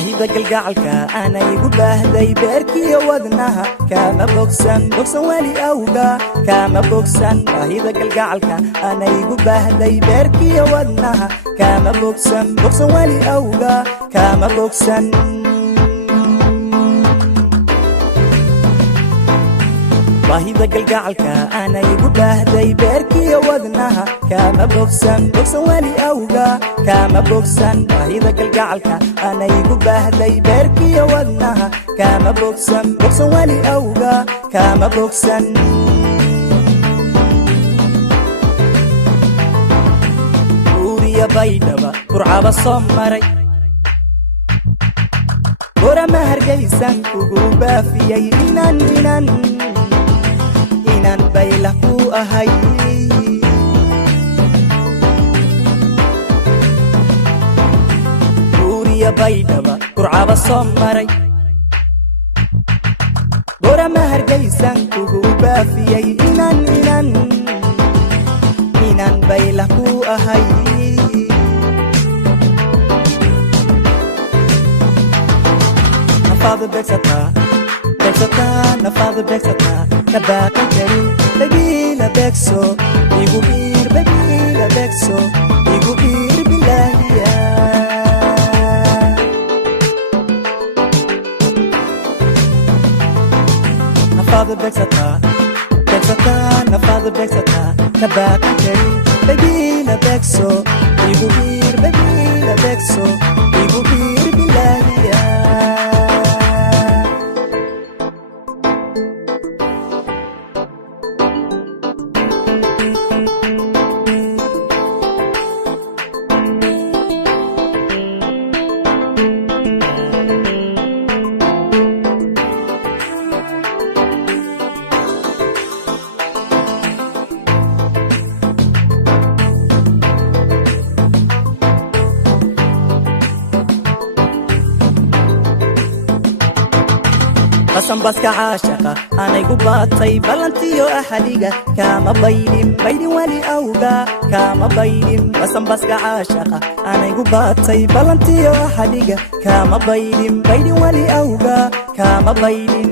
baahida galgacalka ana igu baahday beerkiyo wadnaha kama bogsan wali awga kama bogsan baahida galgacalka ana igu baahday beerkiyo wadnaha kama bogsan wali awga kama bogsan baahida galgacalka ana igu baahday beerkiyo wadnaha kama bogsan wali awga kama bogsan baahida galgacalka ana igu baahday beerkiyo wadnaha kama bogsan wali awga kama bogsan uriya baydhaba kurcaba soo maray gorama hargaysan kugu baafiyay inan baylah ku ahay uriya baydhaba kurcaba soo maray gorama hargaysan kugu baafiyay inan baylah ku ahay nafaada beegsataa nafaada beegsataa kabaaqan karin baby la beegso igu biir baby la beegso igu biir bilaahiya nafaada beegsataa nafaada beegsataa kabaaqan karin baby la beegso igu biir baby la beegso igu biir bilaahiya basambaska caashaqa anaygu baatay ballantiyo axadiga kama baydhin wali awga kama baydhin basambaska caashaqa anaygu baatay ballantiyo axadiga kama baydhin wali awga kama baydhin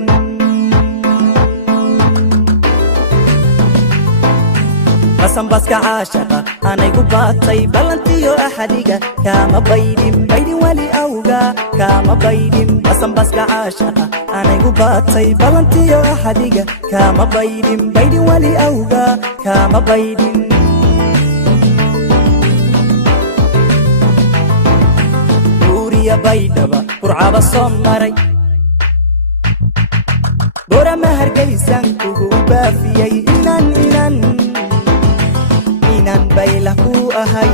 basambaska caashaqa anaygu baatay ballantiyo axadiga kama baydhin wali awga kama baydhin basambaska caashaqa anaygu baatay ballantiyo axadiga kama baydhin wali awga kama baydhin uriya baydhaba kurcaba soo maray gorama hargaysan kugu baafiyay inan baylah ku ahay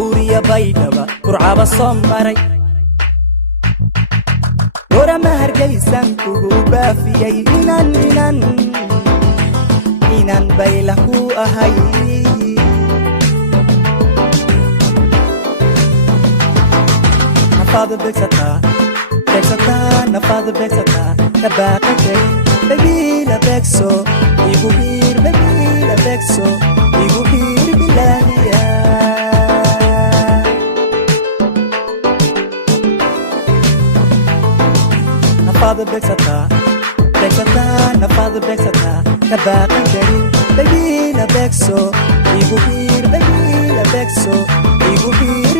uriya baydhaba kurcaba soo maray gorama hargaysan kugu baafiyay inan baylah ku ahay nafaada beegsataa nafaada beegsataa kabaaqan karin baby la beegso igu biir baby la beegso igu biir bilaahiya nafaada beegsataa nafaada beegsataa kabaaqan karin baby la beegso igu biir baby la beegso igu biir